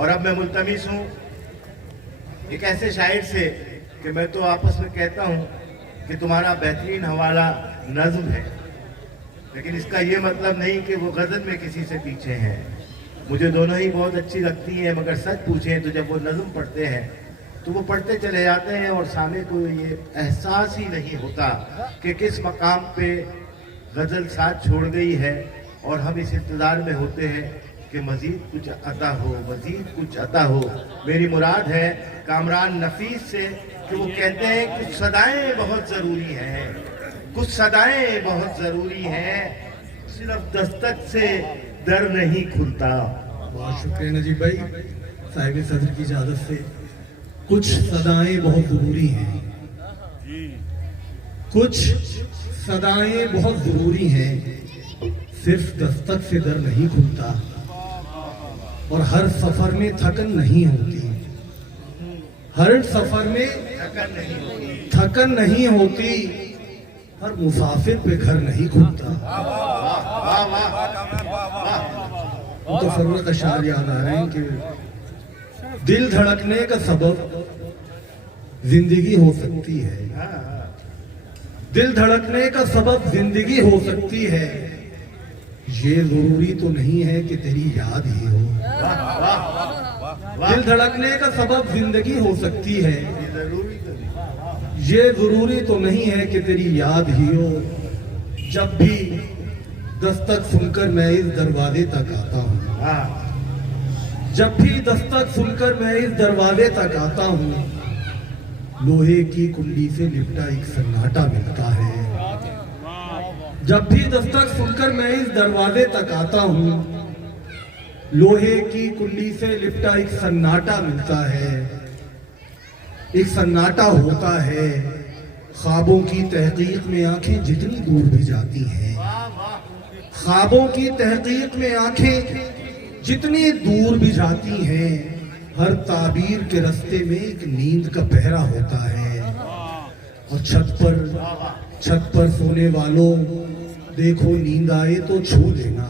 اور اب میں ملتمس ہوں ایک ایسے شاعر سے کہ میں تو آپس میں کہتا ہوں کہ تمہارا بہترین حوالہ نظم ہے، لیکن اس کا یہ مطلب نہیں کہ وہ غزل میں کسی سے پیچھے ہیں. مجھے دونوں ہی بہت اچھی لگتی ہیں، مگر سچ پوچھیں تو جب وہ نظم پڑھتے ہیں تو وہ پڑھتے چلے جاتے ہیں اور سامع کو یہ احساس ہی نہیں ہوتا کہ کس مقام پہ غزل ساتھ چھوڑ گئی ہے، اور ہم اس انتظار میں ہوتے ہیں کہ مزید کچھ عطا ہو، مزید کچھ عطا ہو. میری مراد ہے کامران نفیس سے کہ وہ کہتے ہیں کچھ صدائیں بہت ضروری ہیں، کچھ صدائیں بہت ضروری ہیں، صرف دستک سے در نہیں کھلتا. بہت شکریہ نجیب بھائی. صاحب صدر کی اجازت سے کچھ صدائیں بہت ضروری ہیں، کچھ صدائیں بہت ضروری ہیں، صرف دستک سے در نہیں کھلتا، اور ہر سفر میں تھکن نہیں ہوتی، ہر سفر میں تھکن نہیں ہوتی، ہر مسافر پہ گھر نہیں کھلتا. متفرق اشعار یاد آ رہے ہیں کہ دل دھڑکنے کا سبب زندگی ہو سکتی ہے، دل دھڑکنے کا سبب زندگی ہو سکتی ہے، یہ ضروری تو نہیں ہے کہ تیری یاد ہی ہو. دل دھڑکنے کا سبب زندگی ہو سکتی ہے، یہ ضروری تو نہیں ہے کہ تیری یاد ہی ہو. جب بھی دستک سن کر میں اس دروازے تک آتا ہوں، جب بھی دستک سن کر میں اس دروازے تک آتا ہوں، لوہے کی کنڈی سے لپٹا ایک سناٹا ملتا ہے. جب بھی دستک سن کر میں اس دروازے تک آتا ہوں، لوہے کی کنڈی سے لپٹا ایک سناٹا ملتا ہے. ایک سناٹا ہوتا ہے خوابوں کی تحقیق میں آنکھیں جتنی دور بھی جاتی ہیں، خوابوں کی تحقیق میں آنکھیں جتنی دور بھی جاتی ہیں، ہر تعبیر کے رستے میں ایک نیند کا پہرا ہوتا ہے. اور چھت پر سونے والوں دیکھو نیند آئے تو چھو لینا،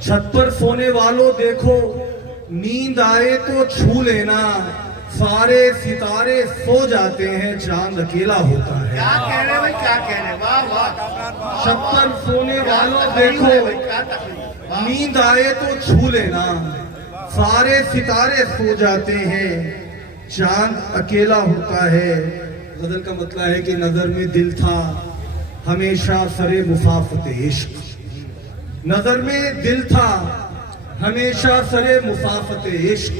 چھت پر سونے والوں دیکھو نیند آئے تو چھو لینا، سارے ستارے سو جاتے ہیں چاند اکیلا ہوتا ہے. کیا کہہ رہے بھائی، کیا کہہ رہے، واہ واہ. چھت پر سونے والوں دیکھو نیند آئے تو چھو لینا، سارے ستارے سو جاتے ہیں چاند اکیلا ہوتا ہے. غزل کا مطلب ہے کہ نظر میں دل تھا ہمیشہ سرے مسافت عشق، نظر میں دل تھا ہمیشہ سرے مسافت عشق،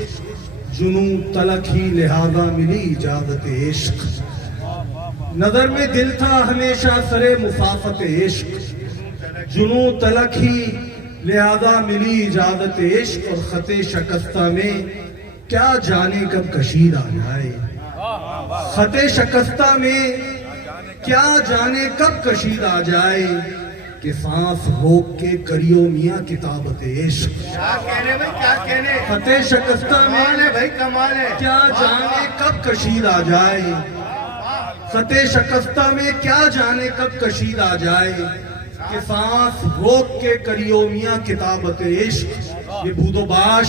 جنوں تلک ہی لہذا ملی اجازت عشق. نظر میں دل تھا ہمیشہ سرے مسافت عشق، جنوں تلک ہی لہذا ملی اجازت عشق. اور خط شکستہ میں کیا جانے کب کشید آ جائے، خط شکستہ میں کیا جانے کب کشید آ جائے، کہ سانس روک کے کریو میاں کتابت عشق. کیا کہہ رہے بھائی، کیا کہہ رہے. خط شکستہ میں کمال ہے بھائی، کمال ہے. کیا جانے کب کشید آ جائے، خط شکستہ میں کیا جانے کب کشید آ جائے، کہ سانس روک کے کریو میاں کتابت عشق. یہ بود و باش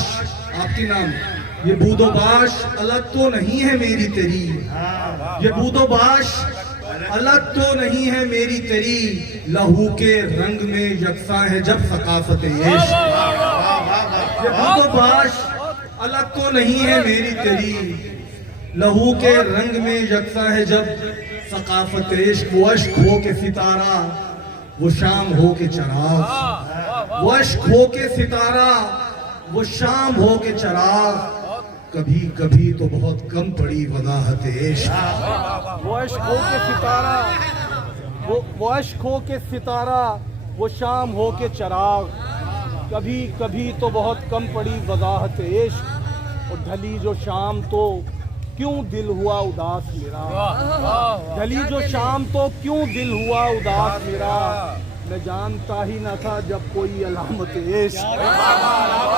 آپ کی نام، یہ بود و باش الگ تو نہیں ہے میری تیری، یہ بود و باش الگ تو نہیں ہے میری تیری، لہو کے رنگ میں یکساں ہے جب ثقافت عشق. یہ بود و باش الگ تو نہیں ہے میری تیری، لہو کے رنگ میں یکساں ہے جب ثقافت عشق. وہ اشک ہو کے ستارہ، وہ شام ہو کے چراغ، وہ اشک ہو کے ستارہ، وہ شام ہو کے چراغ، کبھی کبھی تو بہت کم پڑی وضاحت عشق. وہ اشک ہو کے ستارہ، وہ اشک ہو کے ستارہ، وہ شام ہو کے چراغ، کبھی کبھی تو بہت کم پڑی وضاحت عشق. اور ڈھلی جو شام تو کیوں دل ہوا اداس میرا، ڈھلی جو شام تو کیوں دل ہوا اداس میرا، میں جانتا ہی نہ تھا جب کوئی علامت عشق.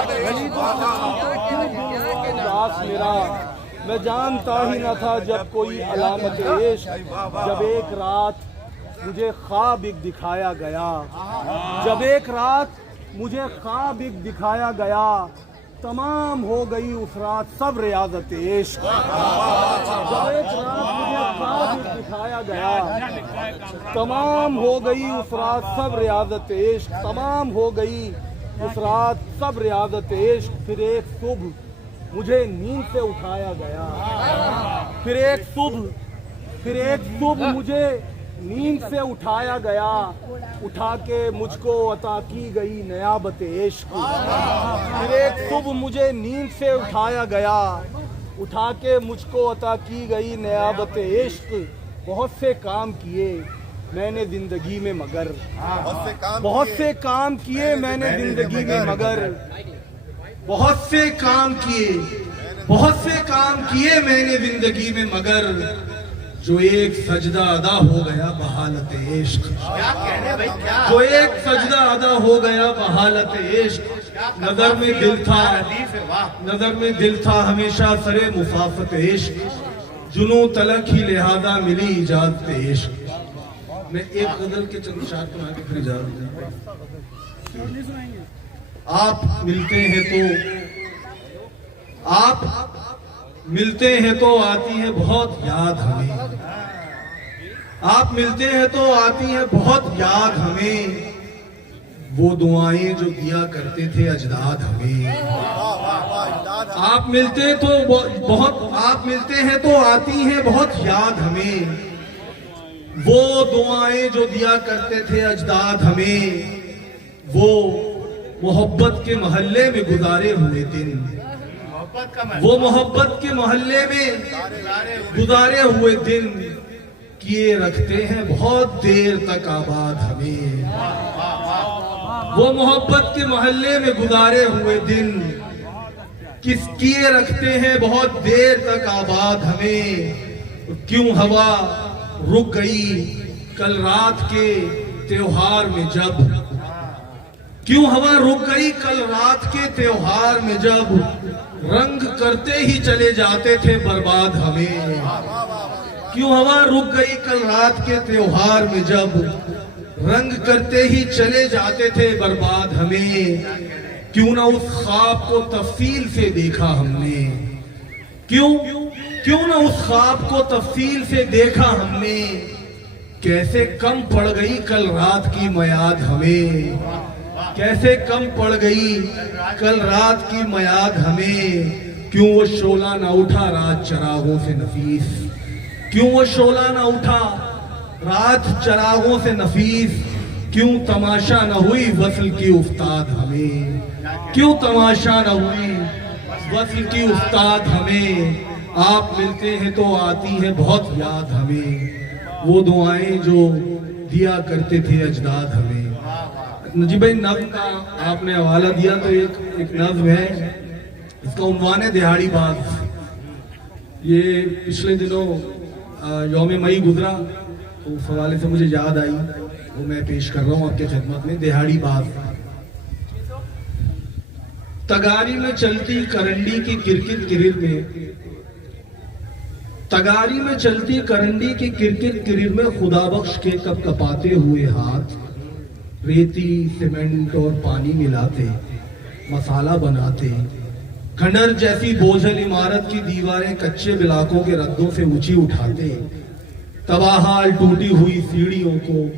ڈھلی جو شام تو کیوں دل ہوا اداس میرا، میں جانتا ہی نہ تھا جب کوئی علامت عشق. جب ایک رات مجھے خواب ایک دکھایا گیا، جب ایک رات مجھے خواب ایک دکھایا گیا، तमाम हो गई उस रात सब रियाजत इश्क। जब एक रात मुझे ख्वाब दिखाया गया, तमाम हो गई उस रात सब रियाजत इश्क, तमाम हो गई उस रात सब रियाजत इश्क। फिर एक सुबह मुझे नींद से उठाया गया, फिर एक सुबह मुझे नींद से उठाया गया, उठा के मुझको अता की गई नियाबत इश्क। फिर एक सुबह मुझे नींद से उठाया गया, उठा के मुझको अता की गई नियाबत इश्क। बहुत से काम किए मैंने जिंदगी में मगर, बहुत से काम किए मैंने जिंदगी में मगर, बहुत से काम किए मैंने जिंदगी में मगर, जो एक सजदा अदा हो गया बहालत इश्क। क्या कहने भाई, क्या जो एक सजदा अदा हो गया बहालत इश्क। नजर में दिल था, नजर में दिल था हमेशा सरे मुसाफत इश्क, जुनू तलक ही लिहाजा मिली इजाजत इश्क। मैं एक गजल के चंद शायर बना के फिर इजाजत दूंगा। आप मिलते हैं तो आती है बहुत याद हमें, आप मिलते हैं तो आती है बहुत याद हमें, वो दुआएं जो दिया करते थे अजदाद हमें। आप मिलते हैं तो आती है बहुत याद हमें, वो दुआएं जो दिया करते थे अजदाद हमें, वो मोहब्बत के मोहल्ले में गुजारे हुए दिन, वो मोहब्बत के मोहल्ले में गुजारे हुए दिन, किए रखते हैं बहुत देर तक आबाद हमें। वो मोहब्बत के मोहल्ले में गुजारे हुए दिन, किस किए रखते हैं बहुत देर तक आबाद हमें। क्यों हवा रुक गई कल रात के त्योहार में जब, क्यों हवा रुक गई कल रात के त्योहार में जब, रंग करते ही चले जाते थे बर्बाद हमें। क्यों हवा रुक गई कल रात के त्योहार में जब, रंग करते ही चले जाते थे बर्बाद हमें। क्यों ना उस ख्वाब को तफसील से देखा हमने, क्यों ना उस ख्वाब को तफसील से देखा हमने, कैसे कम पड़ गई कल रात की मयाद हमें, कैसे कम पड़ गई कल रात की मयाद हमें। क्यों वो शोला ना उठा रात चरागों से नफीस, क्यों वो शोला ना उठा रात चरागों से नफीस, क्यों तमाशा न हुई वसल की उस्ताद हमें, क्यों तमाशा न हुई वसल की उस्ताद हमें। आप मिलते हैं तो आती है बहुत याद हमें, वो दुआएं जो दिया करते थे अजदाद हमें। नजीब भाई, नज़्म का आपने हवाला दिया तो एक नज़्म है, इसका उन्वान है दिहाड़ी बाज। ये पिछले दिनों यौम मई गुजरा तो उस हवाले से मुझे याद आई, वो मैं पेश कर रहा हूँ आपके खिदमत में। दिहाड़ी बाज। तगारी में चलती करंडी की किरकिर किरिर में, तगारी में चलती करंडी की किरकिर किरिर में खुदा बख्श के कप कपाते हुए हाथ, रेती सीमेंट और पानी मिलाते मसाला बनाते, खंडर जैसी बोझल इमारत की दीवारें कच्चे बिलाकों के रद्दों से ऊंची उठाते, तबाहाल टूटी हुई सीढ़ियों को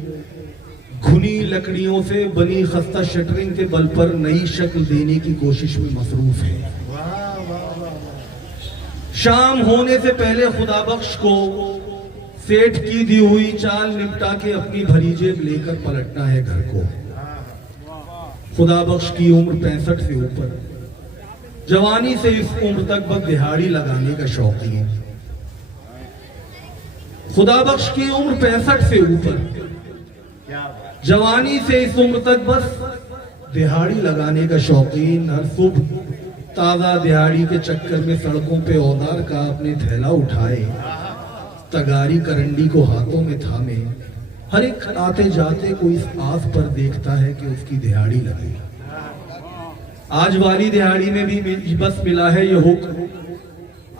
घुनी लकड़ियों से बनी खस्ता शटरिंग के बल पर नई शक्ल देने की कोशिश में मसरूफ है। शाम होने से पहले खुदा बख्श को सेठ की दी हुई चाल निपटा के अपनी भरी जेब लेकर पलटना है घर को। खुदा बख्श की उम्र 65 से ऊपर, जवानी से इस उम्र तक बस दिहाड़ी लगाने का शौकीन। खुदा बख्श की उम्र 65 से ऊपर, जवानी से इस उम्र तक बस दिहाड़ी लगाने का शौकीन। हर सुबह ताजा दिहाड़ी के चक्कर में सड़कों पे औजार का अपने थैला उठाए, तगारी करंडी को हाथों में थामे, हर एक आते जाते को इस आस पर देखता है कि उसकी दिहाड़ी लगे। आज वाली दिहाड़ी में भी बस मिला है ये हुक्म,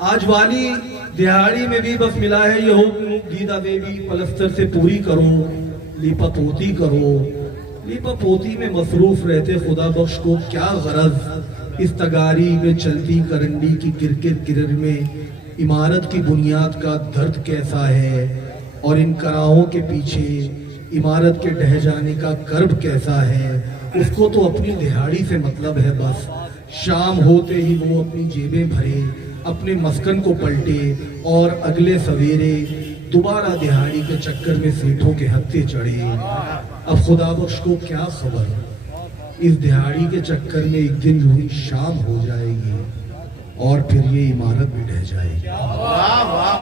आज वाली दिहाड़ी में भी बस मिला है ये हुक्म, दीदा देवी पलस्तर से पूरी करो, लीपा पोती करो। लीपा पोती में मसरूफ रहते खुदा बख्श को क्या गरज इस तगारी में चलती करंडी की किरकिर किरर में इमारत की बुनियाद का दर्द कैसा है, और इन कराहों के पीछे इमारत के ढह जाने का कर्ब कैसा है, उसको तो अपनी दिहाड़ी से मतलब है बस। शाम होते ही वो अपनी जेबें भरे, अपने मस्कन को पलटे और अगले सवेरे दोबारा दिहाड़ी के चक्कर में सेठों के हत्थे चढ़े। अब खुदा बख्श को क्या खबर, इस दिहाड़ी के चक्कर में एक दिन यूं शाम हो जाएगी और फिर ये इमारत भी ढह जाएगी। वाह वाह।